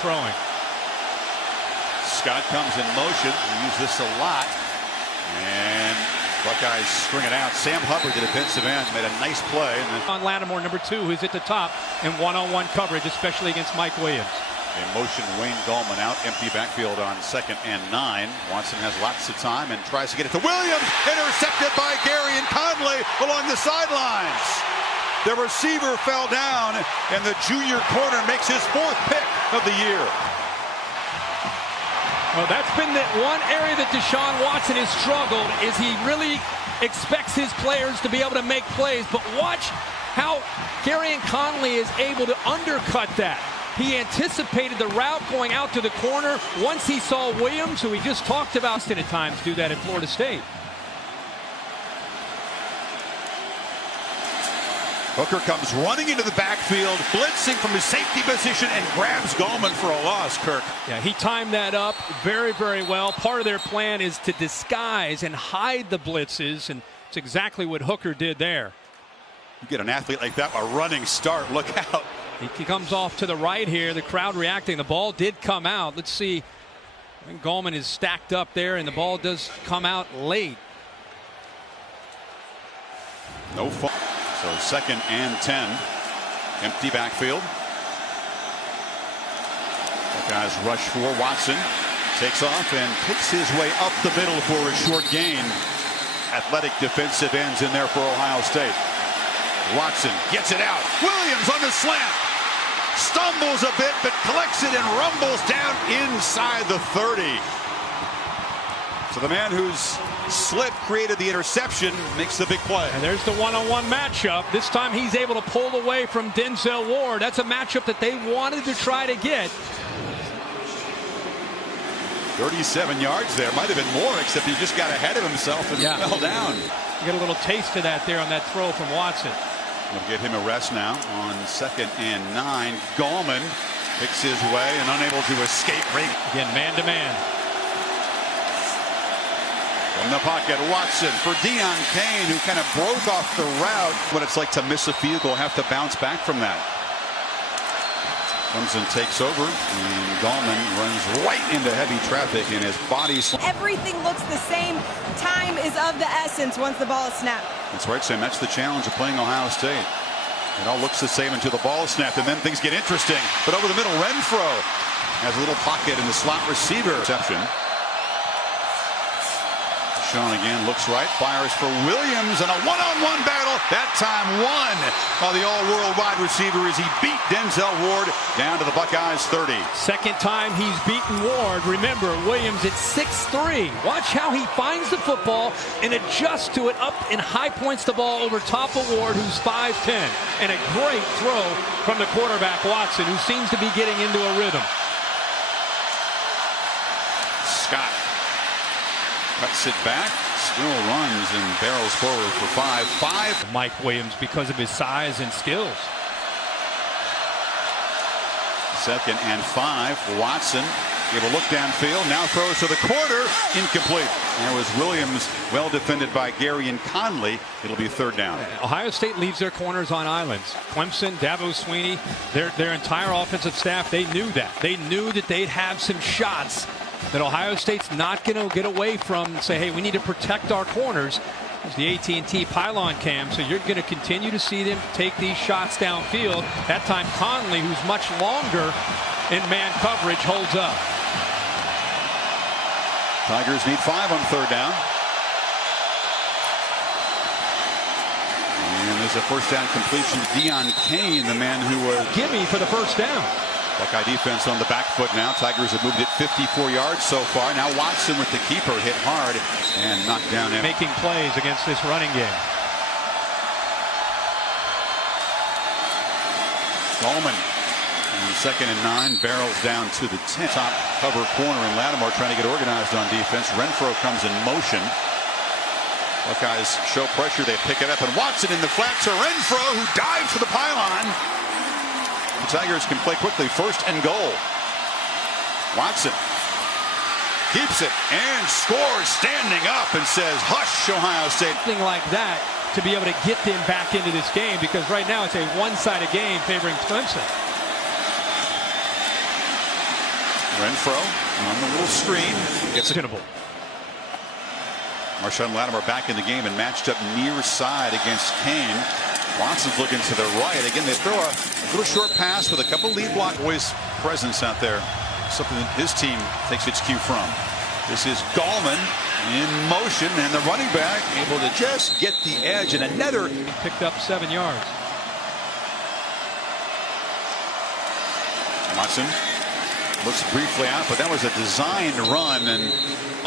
throwing. Scott comes in motion. We use this a lot. And Buckeyes string it out. Sam Hubbard, the defensive end, made a nice play. And then On Lattimore, number 2, who's at the top in one-on-one coverage, especially against Mike Williams. in motion, Wayne Gallman out. Empty backfield on 2nd and 9. Watson has lots of time and tries to get it to Williams. Intercepted by Gary and Conley along the sidelines. The receiver fell down, and the junior corner makes his 4th pick of the year. Well, that's been the one area that Deshaun Watson has struggled, is he really expects his players to be able to make plays. But watch how Gary and Conley is able to undercut that. He anticipated the route going out to the corner. Once he saw Williams, who we just talked about, at times do that at Florida State. Hooker comes running into the backfield, blitzing from his safety position, and grabs Gallman for a loss, Kirk. Yeah, he timed that up very, very well. Part of their plan is to disguise and hide the blitzes, and it's exactly what Hooker did there. You get an athlete like that, a running start, look out. He comes off to the right here. The crowd reacting. The ball did come out. Let's see. I think Gallman is stacked up there, and the ball does come out late. No fault. So 2nd and 10. Empty backfield. Buckeyes rush for Watson. Takes off and picks his way up the middle for a short gain. Athletic defensive ends in there for Ohio State. Watson gets it out. Williams on the slant. Stumbles a bit, but collects it and rumbles down inside the 30. So the man whose slip created the interception makes the big play. And there's the one-on-one matchup. This time he's able to pull away from Denzel Ward. That's a matchup that they wanted to try to get. 37 yards there. Might have been more, except he just got ahead of himself and fell down. You get a little taste of that there on that throw from Watson. We'll get him a rest now on 2nd and 9. Gallman picks his way and unable to escape. Again, man-to-man. From the pocket, Watson for Deion Kane, who kind of broke off the route. What it's like to miss a field goal, have to bounce back from that. Clemson takes over, and Gallman runs right into heavy traffic, and his body slams. Everything looks the same. Time is of the essence once the ball is snapped. That's right, Sam. That's the challenge of playing Ohio State. It all looks the same until the ball is snapped, and then things get interesting. But over the middle, Renfro has a little pocket in the slot receiver. Reception. Sean again looks right, fires for Williams, and a one-on-one battle. That time won by the all-world wide receiver as he beat Denzel Ward down to the Buckeyes 30. Second time he's beaten Ward. Remember, Williams at 6'3". Watch how he finds the football and adjusts to it up and high points the ball over top of Ward, who's 5'10". And a great throw from the quarterback, Watson, who seems to be getting into a rhythm. Scott cuts it back, still runs and barrels forward for 5. Mike Williams, because of his size and skills. 2nd and 5. Watson give a look downfield, now throws to the corner, incomplete. There was Williams, well defended by Gary and Conley. It'll be 3rd down. Ohio State leaves their corners on islands. Clemson, Dabo Swinney, their entire offensive staff, they knew that. They knew that they'd have some shots that Ohio State's not going to get away from and say, hey, we need to protect our corners. There's the AT&T pylon cam, so you're going to continue to see them take these shots downfield. That time Conley, who's much longer in man coverage, holds up. Tigers need 5 on 3rd down. And there's a 1st down completion to Deion Kane, the man who was gimme for the 1st down. Buckeye defense on the back foot now. Tigers have moved it 54 yards so far. Now Watson with the keeper hit hard and knocked down. Making plays against this running game. Gallman on 2nd and 9 barrels down to the 10. Top cover corner in Lattimore trying to get organized on defense. Renfro comes in motion. Buckeyes show pressure. They pick it up, and Watson in the flat to Renfro, who dives for the pylon. The Tigers can play quickly. 1st and goal. Watson keeps it and scores standing up and says, hush, Ohio State. Something like that to be able to get them back into this game, because right now it's a one-sided game favoring Clemson. Renfro on the little screen. Gets Pinnable. Marshawn Lattimore back in the game and matched up near side against Kane. Watson's looking to the right. Again, they throw a little short pass with a couple lead block boys presence out there. Something that his team takes its cue from. This is Gallman in motion, and the running back able to just get the edge, and another. He picked up 7 yards. Watson looks briefly out, but that was a designed run. And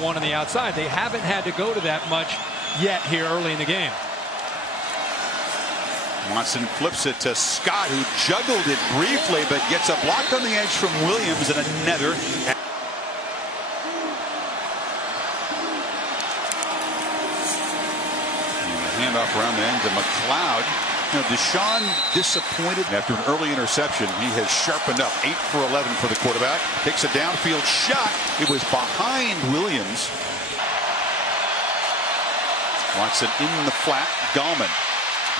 One on the outside. They haven't had to go to that much yet here early in the game. Watson flips it to Scott, who juggled it briefly, but gets a block on the edge from Williams, and another. Handoff around the end to McLeod. You know, Deshaun disappointed after an early interception. He has sharpened up. 8 for 11 for the quarterback. Takes a downfield shot. It was behind Williams. Watson in the flat. Gallman.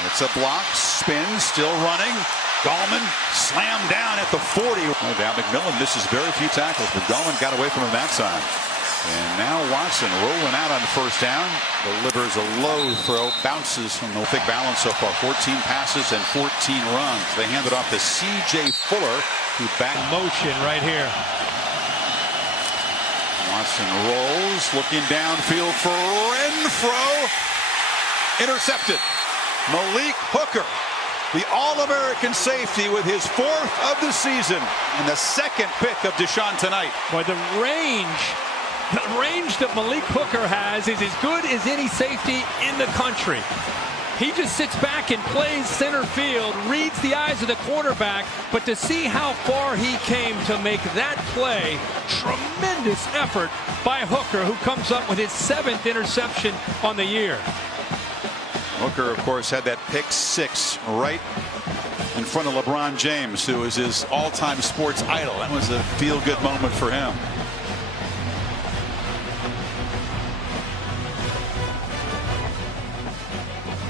It's a block. Spin. Still running. Gallman slammed down at the 40. No doubt McMillan misses very few tackles, but Gallman got away from him that time. And now Watson rolling out on first down. Delivers a low throw. Bounces from the big balance so far. 14 passes and 14 runs. They hand it off to C.J. Fuller, who back Motion right here. Watson rolls. Looking downfield for Renfro. Intercepted. Malik Hooker, the All-American safety, with his 4th of the season and the 2nd pick of Deshaun tonight. Boy, the range that Malik Hooker has is as good as any safety in the country. He just sits back and plays center field, reads the eyes of the quarterback, but to see how far he came to make that play, tremendous effort by Hooker, who comes up with his 7th interception on the year. Hooker, of course, had that pick 6 right in front of LeBron James, who is his all-time sports idol. That was a feel-good moment for him.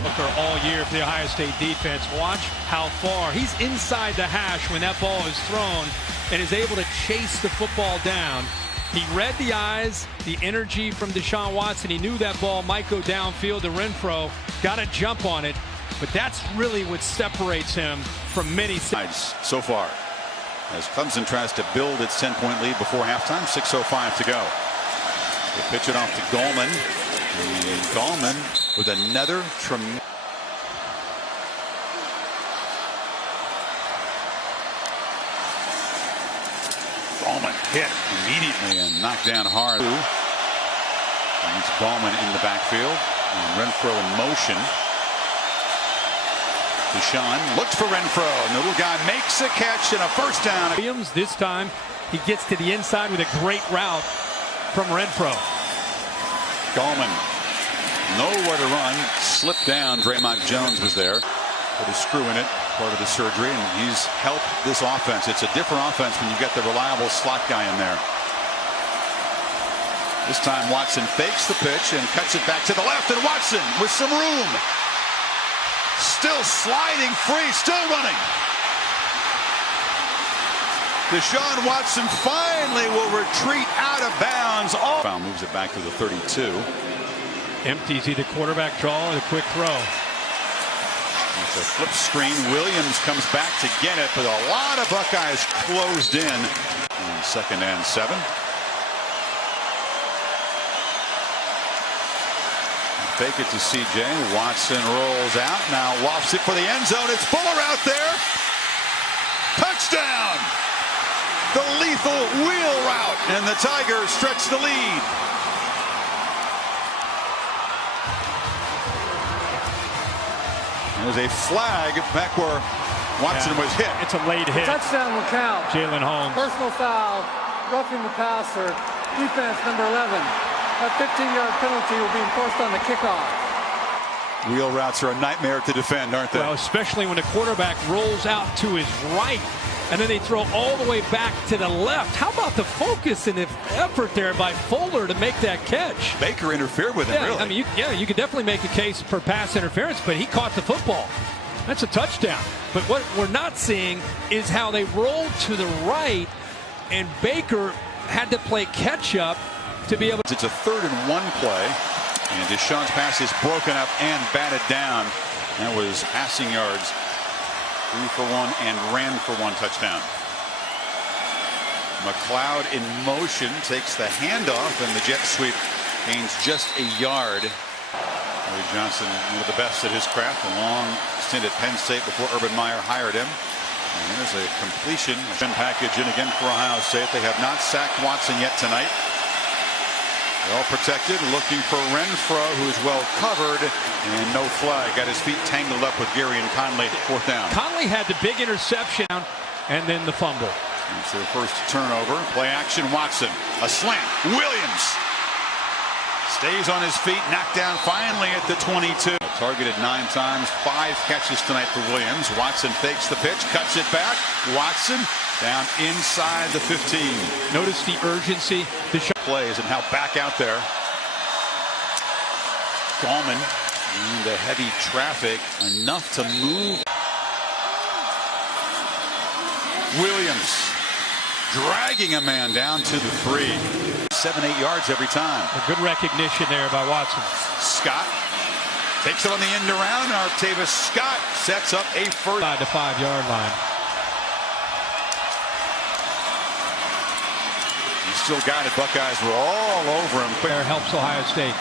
Hooker all year for the Ohio State defense. Watch how far he's inside the hash when that ball is thrown and is able to chase the football down. He read the eyes, the energy from Deshaun Watson. He knew that ball might go downfield to Renfro. Got to jump on it, but that's really what separates him from many sides so far, as Clemson tries to build its 10-point lead before halftime. 6:05 to go. They pitch it off to Gallman. And Gallman with another tremendous. Gallman hit immediately and knocked down hard. It's Gallman in the backfield. And Renfro in motion. Deshaun looks for Renfro. And the little guy makes a catch and a first down. Williams, this time, he gets to the inside with a great route from Renfro. Gallman, nowhere to run. Slipped down. Draymond Jones was there. Put a screw in it, part of the surgery, and he's helped this offense. It's a different offense when you get the reliable slot guy in there. This time Watson fakes the pitch and cuts it back to the left, and Watson with some room. Still sliding free, still running. Deshaun Watson finally will retreat out of bounds. Foul moves it back to the 32. Empties either quarterback draw or the quick throw. It's a flip screen. Williams comes back to get it, but a lot of Buckeyes closed in. And 2nd and 7. Fake it to C.J. Watson rolls out. Now lofts it for the end zone. It's Fuller out there. Touchdown! The lethal wheel route. And the Tigers stretch the lead. There's a flag back where Watson was hit. It's a late hit. Touchdown will count. Jalen Holmes. Personal foul, roughing the passer. Defense number 11. A 15-yard penalty will be enforced on the kickoff. Wheel routes are a nightmare to defend, aren't they? Well, especially when the quarterback rolls out to his right, and then they throw all the way back to the left. How about the focus and the effort there by Fuller to make that catch? Baker interfered with him, really. I mean, you could definitely make a case for pass interference, but he caught the football. That's a touchdown. But what we're not seeing is how they rolled to the right, and Baker had to play catch up to be able to. It's a 3rd and 1 play, and Deshaun's pass is broken up and batted down. That was passing yards, 3 for 1 and ran for 1 touchdown. McLeod in motion takes the handoff, and the jet sweep gains just a yard. Larry Johnson, one of the best at his craft, a long stint at Penn State before Urban Meyer hired him. And there's a completion. Package in again for Ohio State. They have not sacked Watson yet tonight. Well protected, looking for Renfro, who's well covered, and no flag. Got his feet tangled up with Gary and Conley. 4th down. Conley had the big interception, and then the fumble. It's their first turnover. Play action, Watson. A slant. Williams stays on his feet, knocked down finally at the 22. Targeted 9 times, 5 catches tonight for Williams. Watson fakes the pitch, cuts it back. Watson down inside the 15. Notice the urgency. The plays and how back out there. Gallman into heavy traffic, enough to move. Williams dragging a man down to the 3. 7-8 yards every time. A good recognition there by Watson. Scott takes it on the end around. Artavis Scott sets up a first. 5 to 5 yard line. He still got it. Buckeyes were all over him. There helps Ohio State.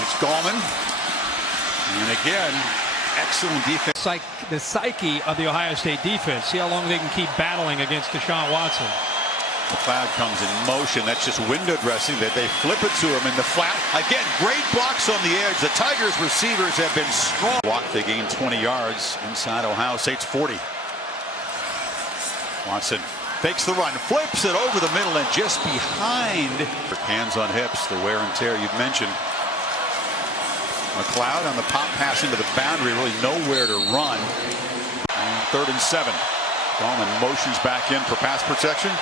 It's Gallman. And again, excellent defense. The psyche of the Ohio State defense. See how long they can keep battling against Deshaun Watson. McLeod comes in motion. That's just window dressing. That they flip it to him in the flat. Again, great blocks on the edge. The Tigers receivers have been strong. Walk, they gain 20 yards inside Ohio State's 40. Watson fakes the run, flips it over the middle and just behind. Hands on hips, the wear and tear you've mentioned. McLeod on the pop pass into the boundary, really nowhere to run. And 3rd and 7. Gallman motions back in for pass protection.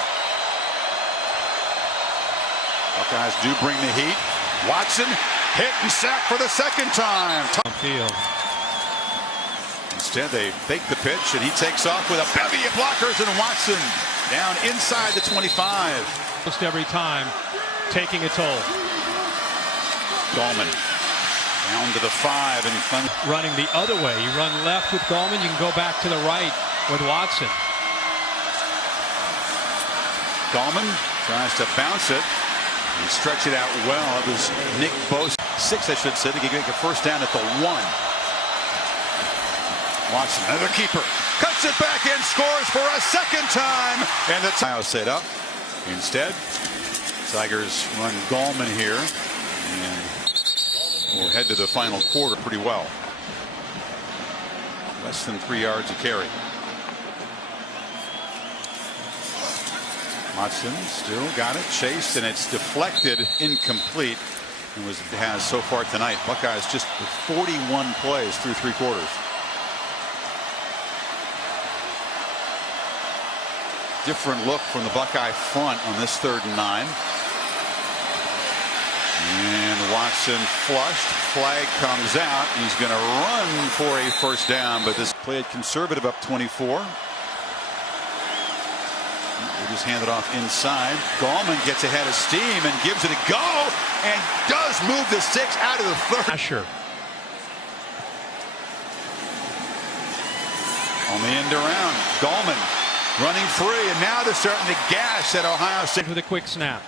Buckeyes do bring the heat. Watson hit and sacked for the 2nd time. Field. Instead, they fake the pitch, and he takes off with a bevy of blockers, and Watson down inside the 25. Almost every time, taking a toll. Gallman down to the 5, and Clemson running the other way. You run left with Gallman, you can go back to the right with Watson. Gallman tries to bounce it. He stretched it out well. It was Nick Bosa. 6, I should say. They can make a first down at the 1. Watson, another keeper. Cuts it back and scores for a 2nd time. And the Ohio State up. Instead, Tigers run Gallman here. And we'll head to the final quarter pretty well. Less than 3 yards a carry. Watson still got it, chased, and it's deflected, incomplete. It has so far tonight. Buckeyes just 41 plays through 3 quarters. Different look from the Buckeye front on this 3rd and 9. And Watson flushed. Flag comes out. He's going to run for a first down, but this played conservative up 24. They just hand it off inside. Gallman gets ahead of steam and gives it a go and does move the 6 out of the 3rd. Sure. On the end around, Gallman running free, and now they're starting to gash at Ohio State with a quick snap.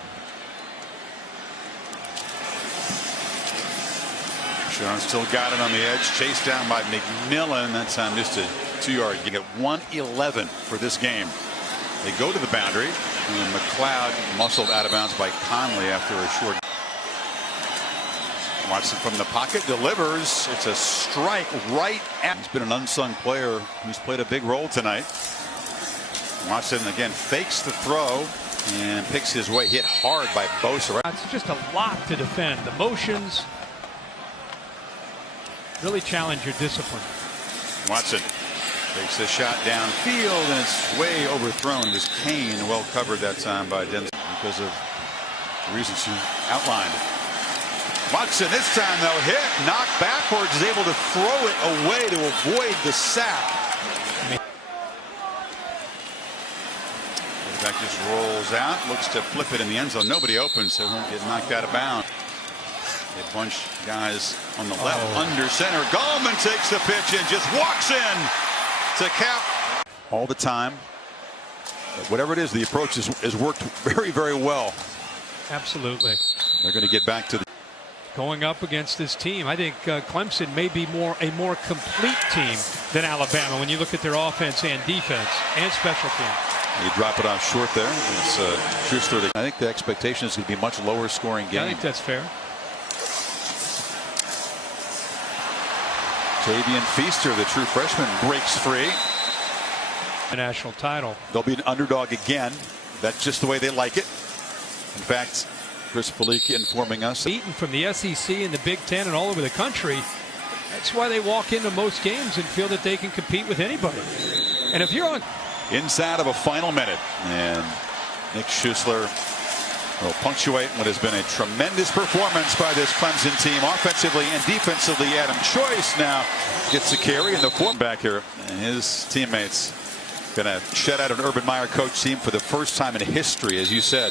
Sean still got it on the edge, chased down by McMillan. That time just a 2-yard. You get 111 for this game. They go to the boundary, and then McLeod muscled out of bounds by Conley after a short. Watson from the pocket delivers. It's a strike right at. He's been an unsung player who's played a big role tonight. Watson again fakes the throw and picks his way, hit hard by Bosa. It's just a lot to defend. The motions really challenge your discipline. Watson takes the shot downfield, and it's way overthrown. It was Kane, well covered that time by Denzel because of the reasons you outlined. Watson this time though hit, knocked backwards, is able to throw it away to avoid the sack. That just rolls out, looks to flip it in the end zone. Nobody open, so he'll get knocked out of bounds. A bunch of guys on the left, under center. Gallman takes the pitch and just walks in to cap. All the time. Whatever it is, the approach has worked very, very well. Absolutely. They're going to get back to the Going up against this team, I think Clemson may be a more complete team than Alabama when you look at their offense and defense and special teams. You drop it off short there. It's Schuster. I think the expectation is going to be a much lower scoring game. I think that's fair. Tavian Fiesta, the true freshman, breaks free. The national title. They'll be an underdog again. That's just the way they like it. In fact, Chris Falika informing us. Beaten from the SEC and the Big Ten and all over the country. That's why they walk into most games and feel that they can compete with anybody. And if you're on inside of a final minute, and Nick Schuster will punctuate what has been a tremendous performance by this Clemson team offensively and defensively. Adam Choice now gets a carry in the quarterback here, and his teammates going to shut out an Urban Meyer coach team for the first time in history, as you said.